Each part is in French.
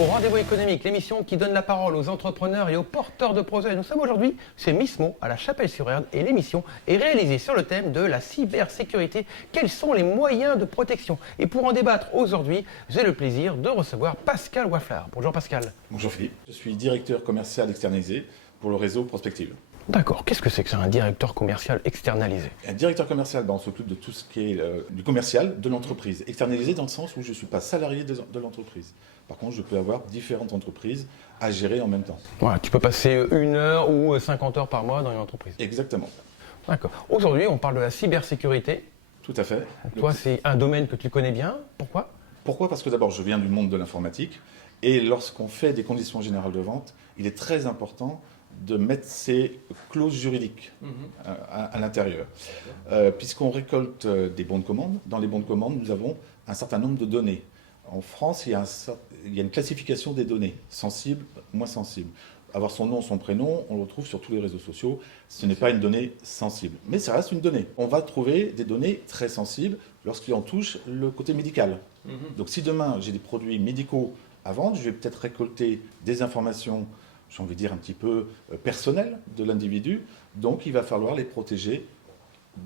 au Rendez-vous économique, l'émission qui donne la parole aux entrepreneurs et aux porteurs de projets. Nous sommes aujourd'hui chez Mismo à La Chapelle-sur-Erdre et l'émission est réalisée sur le thème de la cybersécurité. Quels sont les moyens de protection? Et pour en débattre aujourd'hui, j'ai le plaisir de recevoir Pascal Wafflard. Bonjour Pascal. Bonjour Philippe, je suis directeur commercial externalisé pour le réseau Prospective. D'accord, qu'est-ce que c'est que ça, un directeur commercial externalisé? Un directeur commercial, on s'occupe de tout ce qui est du commercial de l'entreprise. Externalisé dans le sens où je ne suis pas salarié de l'entreprise. Par contre, je peux avoir différentes entreprises à gérer en même temps. Voilà, tu peux passer 1 heure ou 50 heures par mois dans une entreprise. Exactement. D'accord. Aujourd'hui, on parle de la cybersécurité. Tout à fait. Toi, c'est un domaine que tu connais bien. Pourquoi? Pourquoi? Parce que d'abord, je viens du monde de l'informatique. Et lorsqu'on fait des conditions générales de vente, il est très important de mettre ces clauses juridiques à l'intérieur. Puisqu'on récolte des bons de commande, dans les bons de commande, nous avons un certain nombre de données. En France, il y a une classification des données, sensibles, moins sensibles. Avoir son nom, son prénom, on le retrouve sur tous les réseaux sociaux, ce n'est pas une donnée sensible. Mais ça reste une donnée. On va trouver des données très sensibles lorsqu'il en touche le côté médical. Donc si demain j'ai des produits médicaux à vendre, je vais peut-être récolter des informations, j'ai envie de dire un petit peu personnelles de l'individu, donc il va falloir les protéger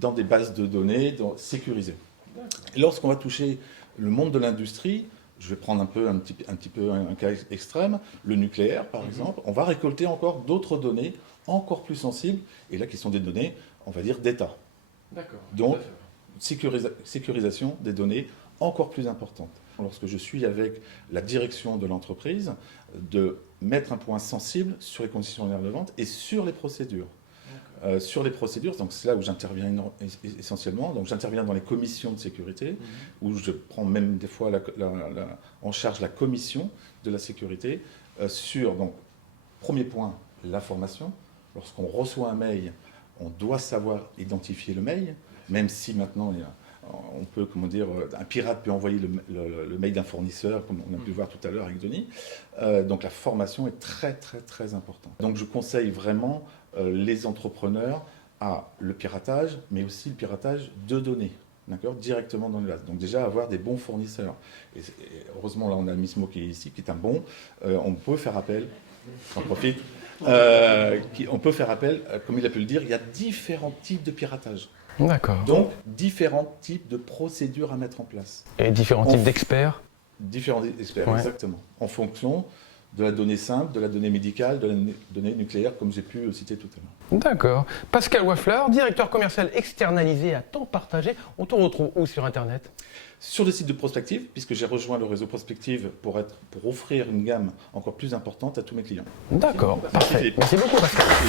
dans des bases de données sécurisées. Et lorsqu'on va toucher le monde de l'industrie, je vais prendre un petit peu un cas extrême, le nucléaire par exemple, on va récolter encore d'autres données encore plus sensibles, et là qui sont des données, on va dire d'État. Donc sécurisation des données encore plus importante. Lorsque je suis avec la direction de l'entreprise, de mettre un point sensible sur les conditions générales de vente et sur les procédures. Sur les procédures, donc c'est là où j'interviens essentiellement. Donc j'interviens dans les commissions de sécurité, où je prends même des fois en charge la commission de la sécurité. Donc, premier point, la formation. Lorsqu'on reçoit un mail, on doit savoir identifier le mail, même si maintenant on peut, un pirate peut envoyer le mail d'un fournisseur, comme on a pu voir tout à l'heure avec Denis. Donc la formation est très très très importante. Donc je conseille vraiment les entrepreneurs à le piratage, mais aussi le piratage de données, directement dans le base. Donc déjà avoir des bons fournisseurs. Et heureusement là on a Mismo qui est ici, qui est un bon. On peut faire appel, j'en profite. On peut faire appel, comme il a pu le dire, il y a différents types de piratage. D'accord. Donc, différents types de procédures à mettre en place. Et différents types d'experts? Différents experts, ouais. Exactement. En fonction de la donnée simple, de la donnée médicale, de la donnée nucléaire, comme j'ai pu citer tout à l'heure. D'accord. Pascal Wafflard, directeur commercial externalisé à temps partagé. On te retrouve où sur Internet? Sur le site de Prospective, puisque j'ai rejoint le réseau Prospective pour offrir une gamme encore plus importante à tous mes clients. D'accord, parfait. Merci beaucoup Pascal. Merci.